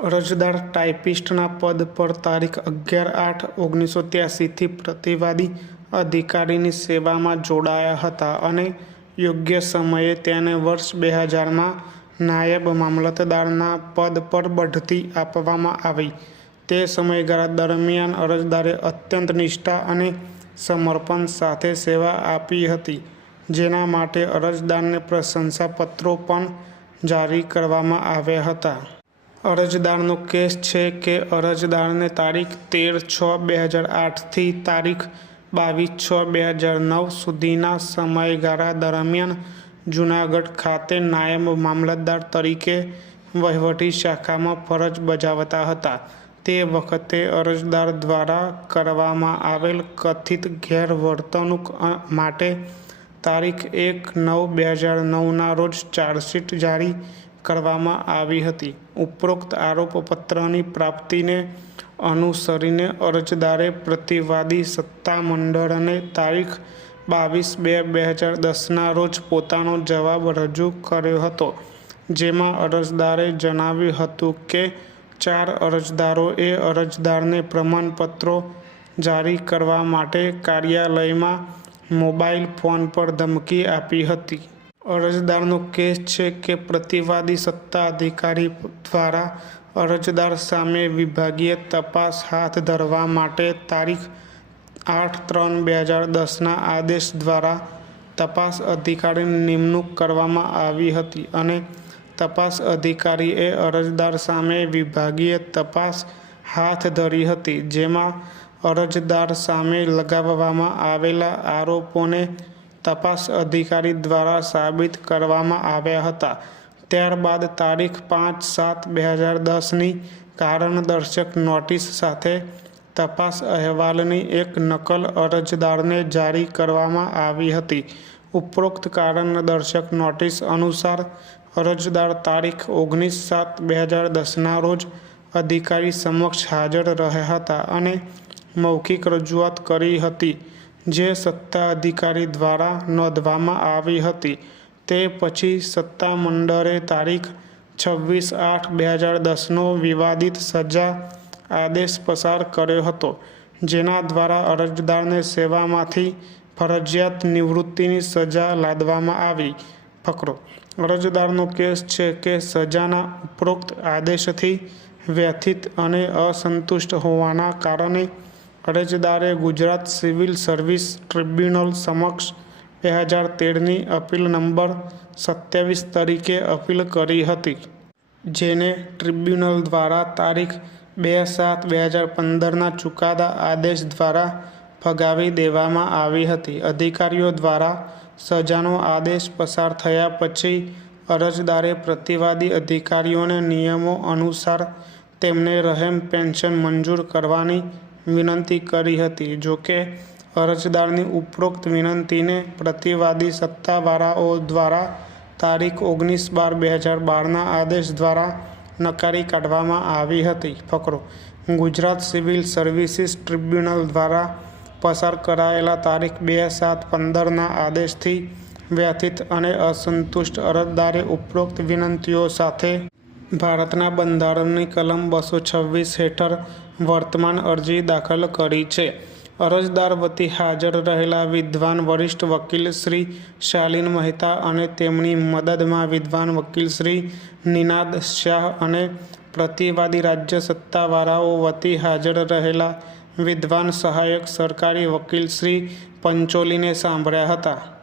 અરજદાર ટાઇપિસ્ટના પદ પર તારીખ 11/8/1983થી પ્રતિવાદી અધિકારીની સેવામાં જોડાયા હતા અને યોગ્ય સમયે તેને વર્ષ 2000માં નાયબ મામલતદારના પદ પર બઢતી આપવામાં આવી. તે સમયગાળા દરમિયાન અરજદારે અત્યંત નિષ્ઠા અને સમર્પણ સાથે સેવા આપી હતી, જેના માટે અરજદારને પ્રશંસાપત્રો પણ જારી કરવામાં આવ્યા હતા. અરજદારનો કેસ છે કે અરજદારને તારીખ 13/6/2008થી તારીખ 22/6/2009 સુધીના સમયગાળા દરમિયાન જૂનાગઢ ખાતે નાયબ મામલતદાર તરીકે વહીવટી શાખામાં ફરજ બજાવતા હતા. તે વખતે અરજદાર દ્વારા કરવામાં આવેલ કથિત ગેરવર્તણૂક માટે તારીખ 1/9/2009ના રોજ ચાર્જશીટ જારી કરવામાં આવી હતી. ઉપરોક્ત આરોપપત્રની પ્રાપ્તિને અનુસરીને અરજદારે પ્રતિવાદી સત્તામંડળને તારીખ 22/2/2010ના રોજ પોતાનો જવાબ રજૂ કર્યો હતો, જેમાં અરજદારે જણાવ્યું હતું કે 4 અરજદારોએ અરજદારને પ્રમાણપત્રો જારી કરવા માટે કાર્યાલયમાં મોબાઈલ ફોન પર ધમકી આપી હતી. અરજદારનો કેસ છે કે પ્રતિવાદી સત્તાધિકારી દ્વારા અરજદાર સામે વિભાગીય તપાસ હાથ ધરવા માટે તારીખ 8/3/2010ના આદેશ દ્વારા તપાસ અધિકારીની નિમણૂક કરવામાં આવી હતી અને તપાસ અધિકારીએ અરજદાર સામે વિભાગીય તપાસ હાથ ધરી હતી, જેમાં અરજદાર સામે લગાવવામાં આવેલા આરોપોને તપાસ અધિકારી દ્વારા સાબિત કરવામાં આવ્યા હતા. ત્યારબાદ તારીખ 5/7/2010ની કારણદર્શક નોટિસ સાથે તપાસ અહેવાલની એક નકલ અરજદારને જારી કરવામાં આવી હતી. ઉપરોક્ત કારણદર્શક નોટિસ અનુસાર અરજદાર તારીખ 19/7/2010ના રોજ અધિકારી સમક્ષ હાજર રહ્યા હતા અને મૌખિક રજૂઆત કરી હતી, જે સત્તાધિકારી દ્વારા નોંધવામાં આવી હતી. તે પછી સત્તામંડળે તારીખ 26/8/2010નો વિવાદિત સજા આદેશ પસાર કર્યો હતો, જેના દ્વારા અરજદારને સેવામાંથી ફરજિયાત નિવૃત્તિની સજા લાદવામાં આવી. ફકરો: અરજદારનો કેસ છે કે સજાના ઉપરોક્ત આદેશથી વ્યથિત અને અસંતુષ્ટ હોવાના કારણે અરજદારે ગુજરાત સિવિલ સર્વિસ ટ્રિબ્યુનલ સમક્ષ 2013ની અપીલ નંબર 27 તરીકે અપીલ કરી હતી, જેને ટ્રિબ્યુનલ દ્વારા તારીખ 2/7/2015ના ચુકાદા આદેશ દ્વારા ફગાવી દેવામાં આવી હતી. અધિકારીઓ દ્વારા સજાનો આદેશ પસાર થયા પછી અરજદારે પ્રતિવાદી અધિકારીઓને નિયમો અનુસાર તેમને રહેમ પેન્શન મંજૂર કરવાની વિનંતી કરી હતી. જોકે અરજદારની ઉપરોક્ત વિનંતીને પ્રતિવાદી સત્તાવાળાઓ દ્વારા તારીખ 19/12/2012ના આદેશ દ્વારા નકારી કાઢવામાં આવી હતી. ફકરો: ગુજરાત સિવિલ સર્વિસીસ ટ્રિબ્યુનલ દ્વારા પસાર કરાયેલા તારીખ 2/7/15ના આદેશથી વ્યથિત અને અસંતુષ્ટ અરજદારે ઉપરોક્ત વિનંતીઓ સાથે ભારતના બંધારણની કલમ 226 હેઠળ વર્તમાન અરજી દાખલ કરી છે. અરજદાર વતી હાજર રહેલા વિદ્વાન વરિષ્ઠ વકીલ શ્રી શાલિન મહેતા અને તેમની મદદમાં વિદ્વાન વકીલ શ્રી નિનાદ શાહ અને પ્રતિવાદી રાજ્ય સત્તાવાળાઓ વતી હાજર રહેલા વિદ્વાન સહાયક સરકારી વકીલ શ્રી પંચોલીને સાંભળ્યા હતા.